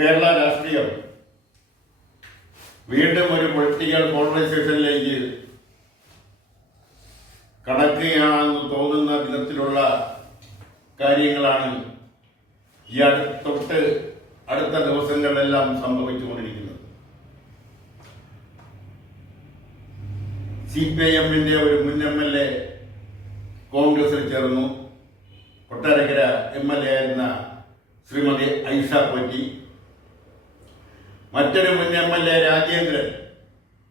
കേരള രാഷ്ട്രീയം വീണ്ടും ഒരു പൊളിറ്റിക്കൽ പോളറൈസേഷനിലേക്ക് കടക്കുകയാണെന്ന് തോന്നുന്ന വിധത്തിലുള്ള കാര്യങ്ങളാണ് ഈ അടുത്ത ദിവസങ്ങളിലെല്ലാം സംഭവിച്ചുകൊണ്ടിരിക്കുന്നത്. CPIM-ന്റെ ഒരു മുൻ MLA കോൺഗ്രസിൽ ചേർന്നു. കൊട്ടാരക്കര MLA ആയിരുന്ന ശ്രീമതി ഐഷ പോറ്റി, മറ്റൊരു മുൻ MLA രാജേന്ദ്രൻ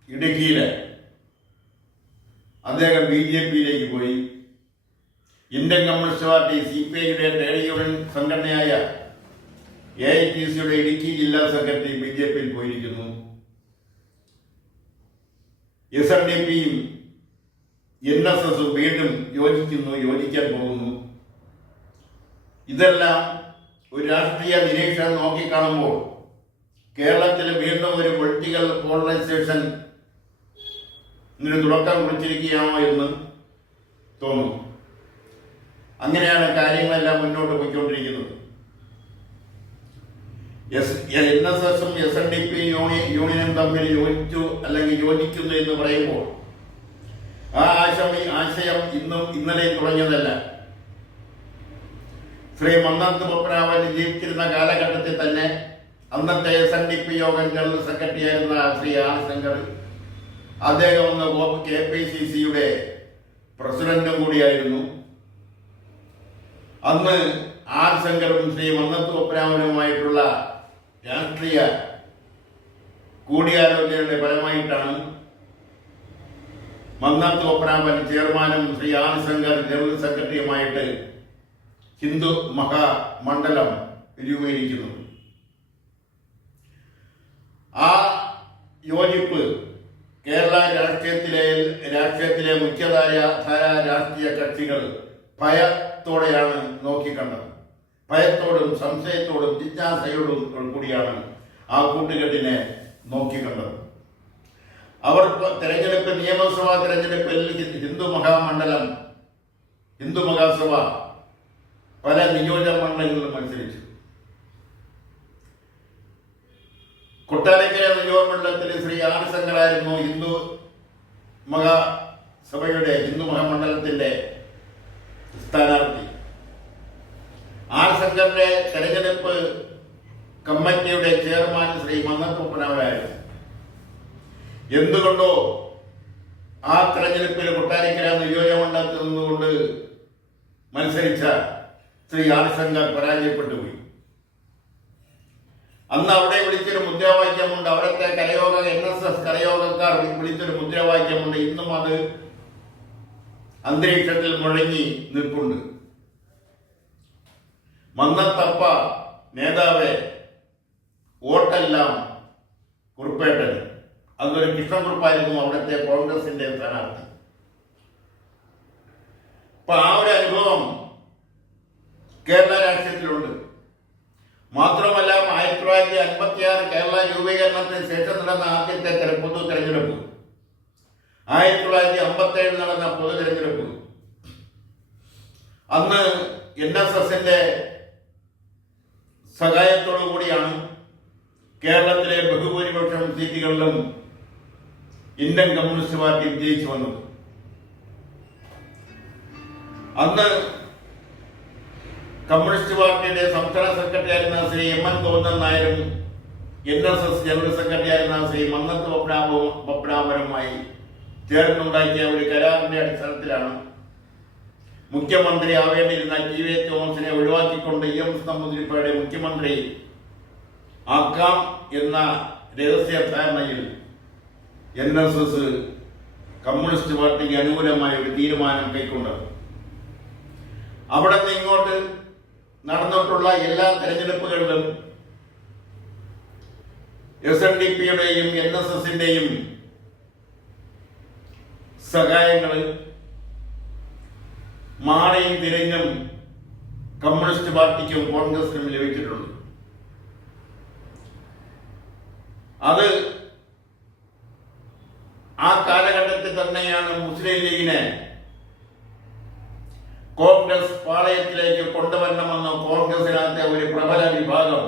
ഇടുക്കിയില് അദ്ദേഹം BJP-യിലേക്ക് പോയി. ഇന്ത്യൻ കമ്മ്യൂണിസ്റ്റ് പാർട്ടി CPI-യുടെ ട്രേഡ് യൂണിയൻ സംഘടനയായ AITC-യുടെ ഇടുക്കി ജില്ലാ സെക്രട്ടറി BJP-യിൽ പോയിരിക്കുന്നു. SNDP-യും NSS വീണ്ടും യോജിക്കാൻ പോകുന്നു. ഇതെല്ലാം ഒരു രാഷ്ട്രീയ നിരീക്ഷണം നോക്കിക്കാണുമ്പോൾ കേരളത്തിൽ വീണ്ടും ഒരു പൊളിറ്റിക്കൽ പോളറൈസേഷൻ തുടക്കം കുറിച്ചിരിക്കുകയാണോ എന്ന് തോന്നുന്നു. അങ്ങനെയാണ് കാര്യങ്ങളെല്ലാം മുന്നോട്ട് പോയിക്കൊണ്ടിരിക്കുന്നത്. NSS-ഉം SNDP യൂണിയനും തമ്മിൽ യോജിക്കുന്നു എന്ന് പറയുമ്പോൾ ആ ആശയം ഇന്നലെയും തുടങ്ങിയതല്ല. ശ്രീ മന്നത്ത് പത്മനാഭൻ ജീവിച്ചിരുന്ന കാലഘട്ടത്തിൽ തന്നെ അന്നത്തെ SNDP യോഗം ജനറൽ സെക്രട്ടറി ആയിരുന്ന ശ്രീ ആർ ശങ്കർ, അദ്ദേഹം ഒന്ന് KPCC-യുടെ പ്രസിഡന്റും കൂടിയായിരുന്നു. അന്ന് ആർ ശങ്കറും ശ്രീ മന്നത്ത് പത്മനാഭനുമായിട്ടുള്ള രാഷ്ട്രീയ കൂടിയാലോചനയുടെ ഫലമായിട്ടാണ് മന്നത്ത് പത്മനാഭൻ ചെയർമാനും ശ്രീ ആർ ശങ്കർ ജനറൽ സെക്രട്ടറിയുമായിട്ട് ഹിന്ദു മഹാമണ്ഡലം രൂപീകരിക്കുന്നു. ആ യോജിപ്പ് കേരള രാഷ്ട്രീയത്തിലെ മുഖ്യധാര രാഷ്ട്രീയ കക്ഷികൾ ഭയത്തോടെയാണ് നോക്കിക്കണ്ടത്. ഭയത്തോടും സംശയത്തോടും ജിജ്ഞാസയോടും കൂടിയാണ് ആ കൂട്ടുകെട്ടിനെ നോക്കിക്കണ്ടത്. അവർ നിയമസഭാ തെരഞ്ഞെടുപ്പിൽ ഹിന്ദു മഹാസഭ പല നിയോജക മണ്ഡലങ്ങളിലും മത്സരിച്ചു. കൊട്ടാരക്കര നിയോജകമണ്ഡലത്തിൽ ശ്രീ ആർ ശങ്കറായിരുന്നു ഹിന്ദു മഹാമണ്ഡലത്തിന്റെ സ്ഥാനാർത്ഥി. ആർ ശങ്കറിന്റെ തെരഞ്ഞെടുപ്പ് കമ്മിറ്റിയുടെ ചെയർമാൻ ശ്രീ മന്നത്ത് പത്മനാഭനായിരുന്നു. എന്തുകൊണ്ടോ ആ തെരഞ്ഞെടുപ്പിൽ കൊട്ടാരക്കര നിയോജകമണ്ഡലത്തിൽ നിന്നുകൊണ്ട് മത്സരിച്ച ശ്രീ ആർ ശങ്കർ പരാജയപ്പെട്ടുപോയി. അന്ന് അവിടെ വിളിച്ചൊരു മുദ്രാവാക്യമുണ്ട്. അവിടുത്തെ NSS കരയോഗക്കാർ വിളിച്ചൊരു മുദ്രാവാക്യമുണ്ട്. ഇന്നും അത് അന്തരീക്ഷത്തിൽ മുഴങ്ങി നിൽപ്പുണ്ട്. മന്നത്തപ്പ നേതാവേ, വോട്ടെല്ലാം കുറുപ്പേട്ടൻ. അതൊരു കൃഷ്ണക്കുറുപ്പായിരുന്നു അവിടുത്തെ കോൺഗ്രസിന്റെ സ്ഥാനാർത്ഥി. അപ്പൊ ആ ഒരു അനുഭവം കേരള രാഷ്ട്രീയത്തിലുണ്ട്. മാത്രമല്ല 1956 കേരള രൂപീകരണത്തിന് ശേഷം നടന്ന ആദ്യത്തെ പൊതു തെരഞ്ഞെടുപ്പ്, 1957 നടന്ന പൊതു തെരഞ്ഞെടുപ്പ്, അന്ന് NSS-ന്റെ സഹായത്തോടു കൂടിയാണ് കേരളത്തിലെ ബഹുഭൂരിപക്ഷം സീറ്റുകളിലും ഇന്ത്യൻ കമ്മ്യൂണിസ്റ്റ് പാർട്ടി വിജയിച്ചു വന്നത്. അന്ന് കമ്മ്യൂണിസ്റ്റ് പാർട്ടിയുടെ സംസ്ഥാന സെക്രട്ടറി ആയിരുന്ന ശ്രീ MN ഗോവിന്ദൻ നായരും NSS ജനറൽ സെക്രട്ടറി ആയിരുന്ന ശ്രീ മന്നത്ത് പത്മനാഭനുമായി ചേർന്നുണ്ടാക്കിയ ഒരു കരാറിന്റെ അടിസ്ഥാനത്തിലാണ് മുഖ്യമന്ത്രി ആവേണ്ടിയിരുന്ന TV തോമസിനെ ഒഴിവാക്കിക്കൊണ്ട് EM നമ്പൂതിരിപ്പാടെ മുഖ്യമന്ത്രി ആക്കാം എന്ന രഹസ്യ ധാരണയിൽ NSS കമ്മ്യൂണിസ്റ്റ് പാർട്ടിക്ക് അനുകൂലമായ ഒരു തീരുമാനം കൈക്കൊണ്ടത്. അവിടെ നിന്ന് ഇങ്ങോട്ട് നടന്നിട്ടുള്ള എല്ലാ തെരഞ്ഞെടുപ്പുകളിലും SNDP-യുടെയും NSS-ന്റെയും സഹായങ്ങൾ മാറിയും തിരിഞ്ഞും കമ്മ്യൂണിസ്റ്റ് പാർട്ടിക്കും കോൺഗ്രസിനും ലഭിച്ചിട്ടുണ്ട്. അത് ആ കാലഘട്ടത്തിൽ തന്നെയാണ് മുസ്ലിം ലീഗിനെ കോൺഗ്രസ് പാളയത്തിലേക്ക് കൊണ്ടുവരണമെന്ന് കോൺഗ്രസിനകത്തെ ഒരു പ്രബല വിഭാഗം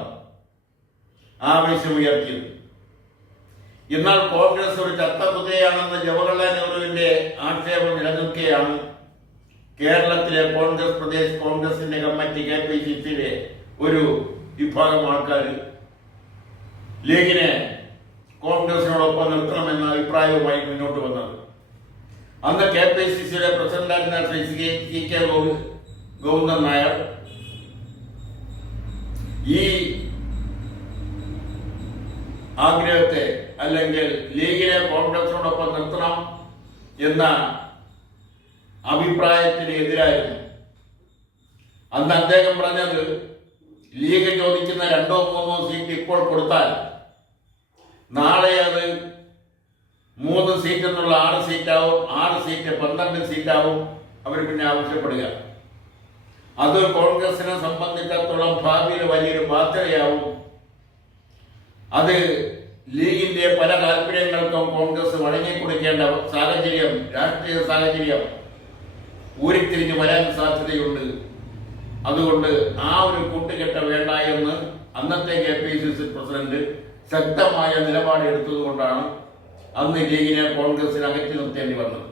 ആവശ്യമുയർത്തിയത്. എന്നാൽ കോൺഗ്രസ് ഒരു ചത്തകുതിരയാണെന്ന് ജവഹർലാൽ നെഹ്റുവിന്റെ ആക്ഷേപം നിലനിൽക്കുകയാണ് കേരളത്തിലെ കോൺഗ്രസ് പ്രദേശ് കോൺഗ്രസിന്റെ കമ്മിറ്റി KPCCയിലെ ഒരു വിഭാഗം ആൾക്കാർ ലീഗിനെ കോൺഗ്രസിനോടൊപ്പം നിർത്തണമെന്ന അഭിപ്രായവുമായി മുന്നോട്ട് വന്നത്. അന്ന് KPCCയുടെ പ്രസിഡന്റായിരുന്ന ശ്രീ CK ഗോവിന്ദൻ നായർ ഈ ആഗ്രഹത്തെ അല്ലെങ്കിൽ ലീഗിനെ കോൺഗ്രസിനോടൊപ്പം നിർത്തണം എന്ന അഭിപ്രായത്തിന് എതിരായിരുന്നു. അന്ന് അദ്ദേഹം പറഞ്ഞത് ലീഗ് ചോദിക്കുന്ന 2 or 3 സീറ്റ് ഇപ്പോൾ കൊടുത്താൽ നാളെ അത് 3 സീറ്റ് എന്നുള്ള 6 സീറ്റാവും, 6 സീറ്റ് 12 സീറ്റാവും അവർ പിന്നെ ആവശ്യപ്പെടുക. അത് കോൺഗ്രസിനെ സംബന്ധിച്ചിടത്തോളം ഭാവിയിൽ വലിയൊരു ബാധ്യതയാവും. അത് ലീഗിന്റെ പല താല്പര്യങ്ങൾക്കും കോൺഗ്രസ് വഴങ്ങിക്കൊടുക്കേണ്ട സാഹചര്യം, രാഷ്ട്രീയ സാഹചര്യം ഊരിത്തിരിഞ്ഞ് വരാൻ സാധ്യതയുണ്ട്. അതുകൊണ്ട് ആ ഒരു കൂട്ടുകെട്ട വേണ്ട എന്ന് അന്നത്തെ KPCC പ്രസിഡന്റ് ശക്തമായ നിലപാട് എടുത്തതുകൊണ്ടാണ് അന്ന് ലീഗിനെ കോൺഗ്രസിന് അകറ്റി നിർത്തേണ്ടി വന്നത്.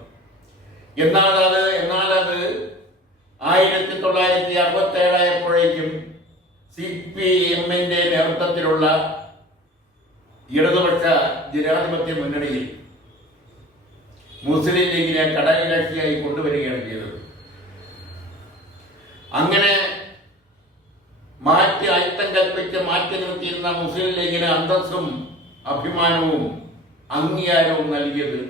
എന്നാൽ അത് 1967 ആയപ്പോഴേക്കും CPM-ന്റെ നേതൃത്വത്തിലുള്ള ഇടതുപക്ഷ ജനാധിപത്യ മുന്നണിയിൽ മുസ്ലിം ലീഗിനെ ഘടകകക്ഷിയായി കൊണ്ടുവരികയാണ് ചെയ്തത്. അങ്ങനെ അയിത്തം കൽപ്പിച്ച് മാറ്റി നിർത്തിയിരുന്ന മുസ്ലിം ലീഗിന് അന്തസ്സും അഭിമാനവും അംഗീകാരവും നൽകിയത്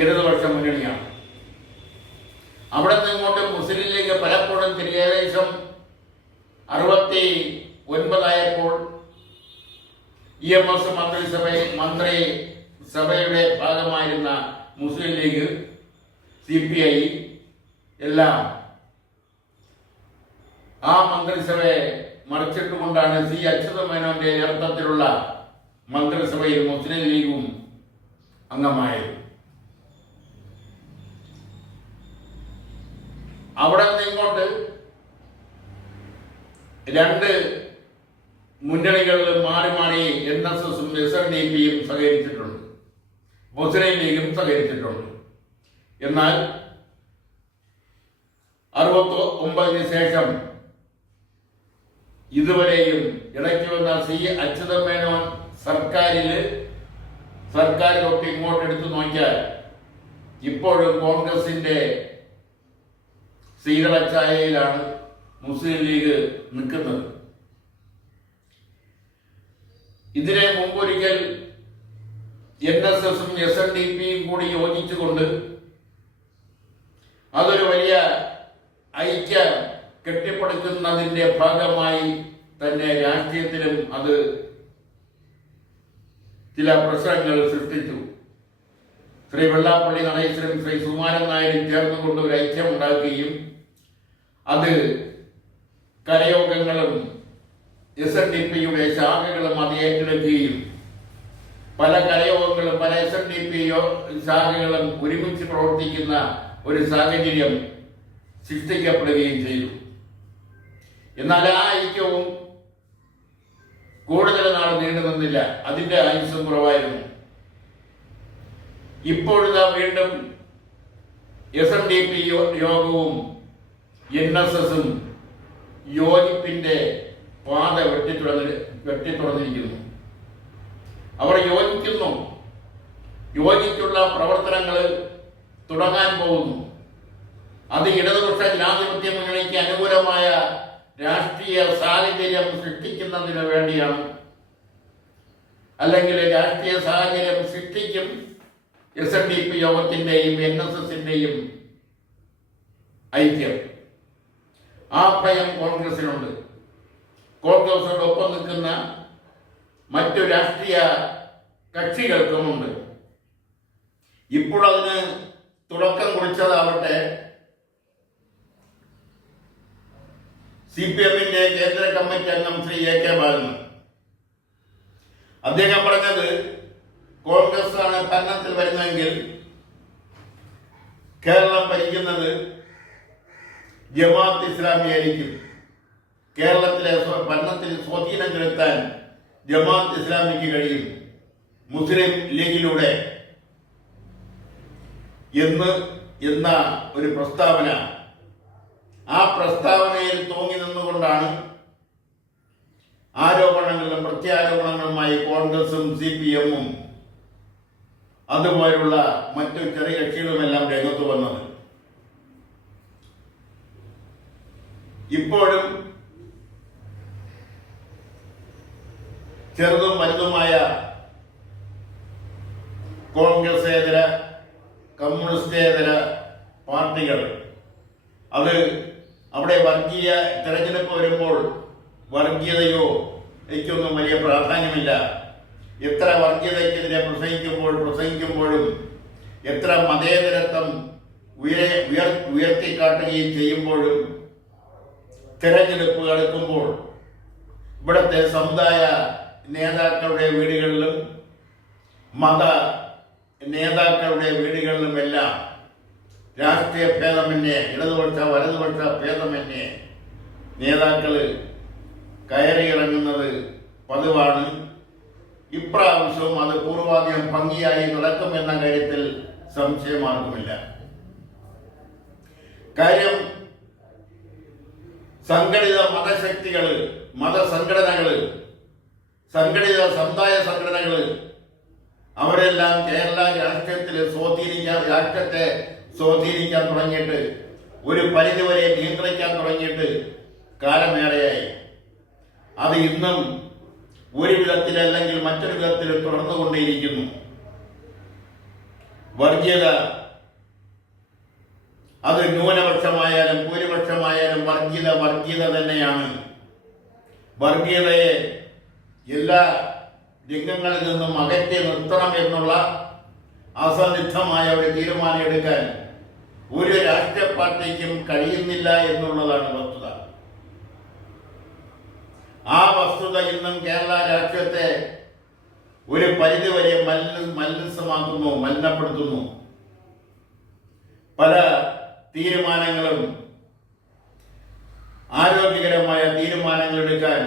ഇടതുപക്ഷ മുന്നണിയാണ്. അവിടെ നിന്ന് ഇങ്ങോട്ട് മുസ്ലിം ലീഗ് പലപ്പോഴും ഏകദേശം 69 ആയപ്പോൾ EMS മന്ത്രിസഭയുടെ ഭാഗമായിരുന്ന മുസ്ലിം ലീഗ്, CPI എല്ലാം ആ മന്ത്രിസഭയെ മറിച്ചിട്ടുകൊണ്ടാണ് അച്യുതമേനോന്റെ നേതൃത്വത്തിലുള്ള മന്ത്രിസഭയിൽ മുസ്ലിം ലീഗും അംഗമായത്. അവിടെ നിന്ന് ഇങ്ങോട്ട് 2 മുന്നണികളിൽ മാറി മാറി NSSഉം SNDPയും സഹകരിച്ചിട്ടുണ്ട്, മുസ്ലിം ലീഗും സഹകരിച്ചിട്ടുണ്ട്. എന്നാൽ 69 ശേഷം ഇതുവരെയും ഇടയ്ക്ക് വന്ന അച്യുതമേനോൻ സർക്കാരിലൊക്കെ ഇങ്ങോട്ട് എടുത്തു നോക്കിയാൽ ഇപ്പോഴും കോൺഗ്രസിന്റെ ശീതളഛായയിലാണ് മുസ്ലിം ലീഗ് നിൽക്കുന്നത്. ഇതിനെ മുമ്പൊരിക്കൽ NSSഉം SNDPയും കൂടി യോജിച്ചുകൊണ്ട് അതൊരു വലിയ ഐക്യം കെട്ടിപ്പടുക്കുന്നതിന്റെ ഭാഗമായി തന്നെ രാഷ്ട്രീയത്തിലും അത് ചില പ്രശ്നങ്ങൾ സൃഷ്ടിച്ചു. ശ്രീ വെള്ളാപ്പള്ളി നടേശനും ശ്രീ സുകുമാരൻ നായരും ചേർന്നുകൊണ്ട് ഒരു ഐക്യം ഉണ്ടാക്കുകയും അത് കരയോഗങ്ങളും SNDPയുടെ ശാഖകളും അത് ഏറ്റെടുക്കുകയും പല കരയോഗങ്ങളും പല SNDP ശാഖകളും ഒരുമിച്ച് പ്രവർത്തിക്കുന്ന ഒരു സാഹചര്യം സൃഷ്ടിക്കപ്പെടുകയും ചെയ്തു. എന്നാൽ ആ ഐക്യവും കൂടുതൽ നാൾ നീണ്ടു നിന്നില്ല, അതിന്റെ ആയുസ്സും കുറവായിരുന്നു. ഇപ്പോഴിതാ വീണ്ടും SNDP യോഗവും NSSഉം യോജിപ്പിന്റെ പാത വെട്ടിത്തുറന്നിരിക്കുന്നു. അവർ യോജിച്ചുള്ള പ്രവർത്തനങ്ങൾ തുടങ്ങാൻ പോകുന്നു. അത് ഇടതുപക്ഷ ജനാധിപത്യ മുന്നണിക്ക് അനുകൂലമായ രാഷ്ട്രീയ സാഹചര്യം സൃഷ്ടിക്കുന്നതിന് വേണ്ടിയാണ്. അല്ലെങ്കിൽ രാഷ്ട്രീയ സാഹചര്യം സൃഷ്ടിക്കും SNDP യോഗത്തിന്റെയും NSSന്റെയും ഐക്യം. ആ ഭയം കോൺഗ്രസിനുണ്ട്. കോൺഗ്രസിനോടൊപ്പം നിൽക്കുന്ന മറ്റു രാഷ്ട്രീയ കക്ഷികൾക്കുമുണ്ട്. ഇപ്പോൾ അതിന് തുടക്കം കുറിച്ചതാവട്ടെ CPM-ന്റെ കേന്ദ്ര കമ്മിറ്റി അംഗം ശ്രീ AK ബാലൻ. അദ്ദേഹം പറഞ്ഞത് കോൺഗ്രസ് ആണ് ഭരണത്തിൽ വരുന്നതെങ്കിൽ കേരളം ഭരിക്കുന്നത് ജമാഅത്ത് ഇസ്ലാമി ആയിരിക്കും. കേരളത്തിലെ ഭരണത്തിൽ സ്വാധീനം ചെലുത്താൻ ജമാഅത്ത് ഇസ്ലാമിക്ക് കഴിയും മുസ്ലിം ലീഗിലൂടെ എന്ന ഒരു പ്രസ്താവന, ആ പ്രസ്താവനയിൽ തൂങ്ങി നിന്നുകൊണ്ടാണ് ആരോപണങ്ങളും പ്രത്യാരോപണങ്ങളുമായി കോൺഗ്രസും CPM-ഉം അതുപോലുള്ള മറ്റു ചെറിയ കക്ഷികളുമെല്ലാം രംഗത്ത് വന്നത്. ഇപ്പോഴും ചെറുതും വലുതുമായ കോൺഗ്രസേതര കമ്മ്യൂണിസ്റ്റേതര പാർട്ടികൾ അത് അവിടെ വർഗീയ തെരഞ്ഞെടുപ്പ് വരുമ്പോൾ വർഗീയതയോ എനിക്കൊന്നും വലിയ പ്രാധാന്യമില്ല. എത്ര വർഗീയതയ്ക്കെതിരെ പ്രസംഗിക്കുമ്പോഴും എത്ര മതേതരത്വം ഉയർത്തിക്കാട്ടുകയും ചെയ്യുമ്പോഴും തെരഞ്ഞെടുപ്പ് അടുക്കുമ്പോൾ ഇവിടുത്തെ സമുദായ നേതാക്കളുടെ വീടുകളിലും മത നേതാക്കളുടെ വീടുകളിലുമെല്ലാം രാഷ്ട്രീയ ഭേദമന്യേ, ഇടതുപക്ഷ വലതുപക്ഷ ഭേദമന്യേ നേതാക്കൾ കയറിയിറങ്ങുന്നത് പതിവാണ്. ഇപ്രാവശ്യവും അത് പൂർവാധികം ഭംഗിയായി നടക്കുമെന്ന കാര്യത്തിൽ സംശയമാർക്കുമില്ല. കാര്യം സംഘടിത മതശക്തികള്, മതസംഘടനകള്, സംഘടിത സമുദായ സംഘടനകള് അവരെല്ലാം കേരള രാഷ്ട്രത്തെ സ്വാധീനിക്കാൻ തുടങ്ങിയിട്ട്, ഒരു പരിധിവരെ നിയന്ത്രിക്കാൻ തുടങ്ങിയിട്ട് കാലമേറെയായി. അത് ഇന്നും ഒരു വിധത്തിലല്ലെങ്കിൽ മറ്റൊരു വിധത്തിൽ തുടർന്നുകൊണ്ടേയിരിക്കുന്നു. വർഗീയത അത് ന്യൂനപക്ഷമായാലും ഭൂരിപക്ഷമായാലും വർഗീയത തന്നെയാണ്. വർഗീയതയെ എല്ലാ രംഗങ്ങളിൽ നിന്നും അകറ്റി നിർത്തണം എന്നുള്ള അസന്നിഗ്ധമായ ഒരു തീരുമാനം എടുക്കാൻ ഒരു രാഷ്ട്രീയ പാർട്ടിക്കും കഴിയുന്നില്ല എന്നുള്ളതാണ് വസ്തുത. ആ വസ്തുത ഇന്നും കേരള രാഷ്ട്രീയത്തെ ഒരു പരിധിവരെ മലിനപ്പെടുത്തുന്നു. പല തീരുമാനങ്ങളും ആരോഗ്യകരമായ തീരുമാനങ്ങൾ എടുക്കാൻ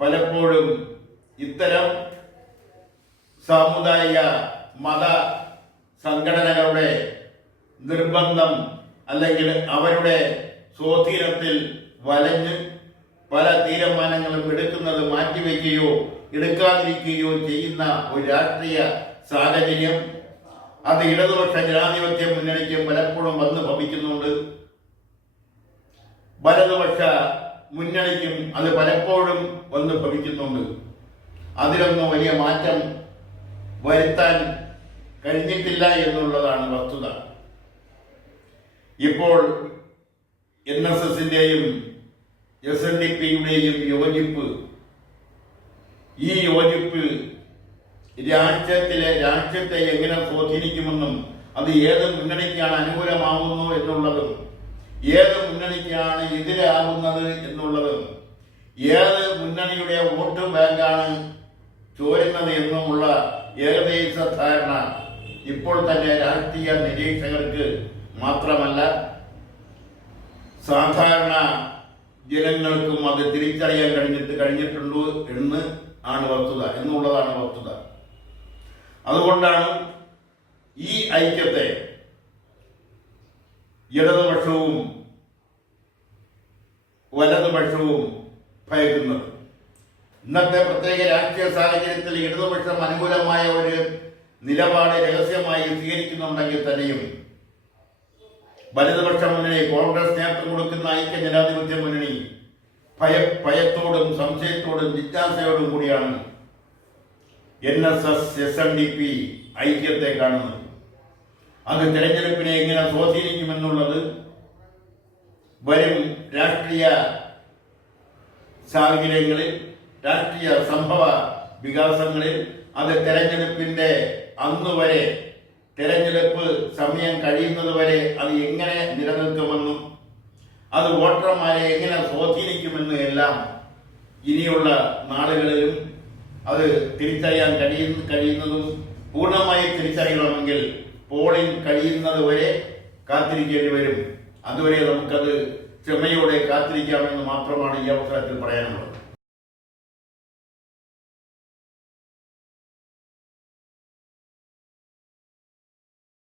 പലപ്പോഴും ഇത്തരം സാമുദായിക മത സംഘടനകളുടെ നിർബന്ധം അല്ലെങ്കിൽ അവരുടെ സ്വാധീനത്തിൽ വലഞ്ഞ് പല തീരുമാനങ്ങളും എടുക്കുന്നത് മാറ്റിവെക്കുകയോ എടുക്കാതിരിക്കുകയോ ചെയ്യുന്ന ഒരു രാഷ്ട്രീയ സാഹചര്യം അത് ഇടതുപക്ഷ ജനാധിപത്യ മുന്നണിക്ക് പലപ്പോഴും വന്ന് ഭവിക്കുന്നുണ്ട്. വലതുപക്ഷ മുന്നണിക്കും അത് പലപ്പോഴും വന്ന് ഭവിക്കുന്നുണ്ട്. അതിലൊന്നും വലിയ മാറ്റം വരുത്താൻ കഴിഞ്ഞിട്ടില്ല എന്നുള്ളതാണ് വസ്തുത. ഇപ്പോൾ NSSന്റെയും SNDPയുടെയും യോജിപ്പ്, ഈ യോജിപ്പ് രാഷ്ട്രത്തെ എങ്ങനെ സ്വാധീനിക്കുമെന്നും അത് ഏത് മുന്നണിക്കാണ് അനുകൂലമാകുന്നു എന്നുള്ളതും ഏത് മുന്നണിക്കാണ് എതിരാകുന്നത് എന്നുള്ളതും ഏത് മുന്നണിയുടെ വോട്ട് ബാങ്കാണ് ചോരുന്നത് എന്നുമുള്ള ഏകദേശ ധാരണ ഇപ്പോൾ തന്നെ രാഷ്ട്രീയ നിരീക്ഷകർക്ക് മാത്രമല്ല സാധാരണ ജനങ്ങൾക്കും അത് തിരിച്ചറിയാൻ കഴിഞ്ഞിട്ടുണ്ടോ എന്നുള്ളതാണ് വസ്തുത. അതുകൊണ്ടാണ് ഈ ഐക്യത്തെ ഇടതുപക്ഷവും വലതുപക്ഷവും ഭയക്കുന്നത്. ഇന്നത്തെ പ്രത്യേക രാഷ്ട്രീയ സാഹചര്യത്തിൽ ഇടതുപക്ഷം അനുകൂലമായ ഒരു നിലപാട് രഹസ്യമായി സ്വീകരിക്കുന്നുണ്ടെങ്കിൽ തന്നെയും വലതുപക്ഷ മുന്നണി, കോൺഗ്രസ് നേതൃത്വം കൊടുക്കുന്ന ഐക്യ ജനാധിപത്യ മുന്നണി ഭയത്തോടും സംശയത്തോടും ജിജ്ഞാസയോടും കൂടിയാണ് NSS SNDP ഐക്യത്തെ കാണുന്നത്. അത് തെരഞ്ഞെടുപ്പിനെ എങ്ങനെ സ്വാധീനിക്കുമെന്നുള്ളത് വരും രാഷ്ട്രീയ സാഹചര്യങ്ങളിൽ, രാഷ്ട്രീയ സംഭവ വികാസങ്ങളിൽ അത് തെരഞ്ഞെടുപ്പിന്റെ അന്നുവരെ, തെരഞ്ഞെടുപ്പ് സമയം കഴിയുന്നത് വരെ അത് എങ്ങനെ നിലനിൽക്കുമെന്നും അത് വോട്ടർമാരെ എങ്ങനെ സ്വാധീനിക്കുമെന്നും എല്ലാം ഇനിയുള്ള നാളുകളിലും അത് തിരിച്ചറിയാൻ കഴിയുന്നതും പൂർണ്ണമായി തിരിച്ചറിയണമെങ്കിൽ പോളിംഗ് കഴിയുന്നത് വരെ കാത്തിരിക്കേണ്ടി വരും. അതുവരെ നമുക്കത് ക്ഷമയോടെ കാത്തിരിക്കാമെന്ന് മാത്രമാണ് ഈ അവസരത്തിൽ പറയാനുള്ളത്.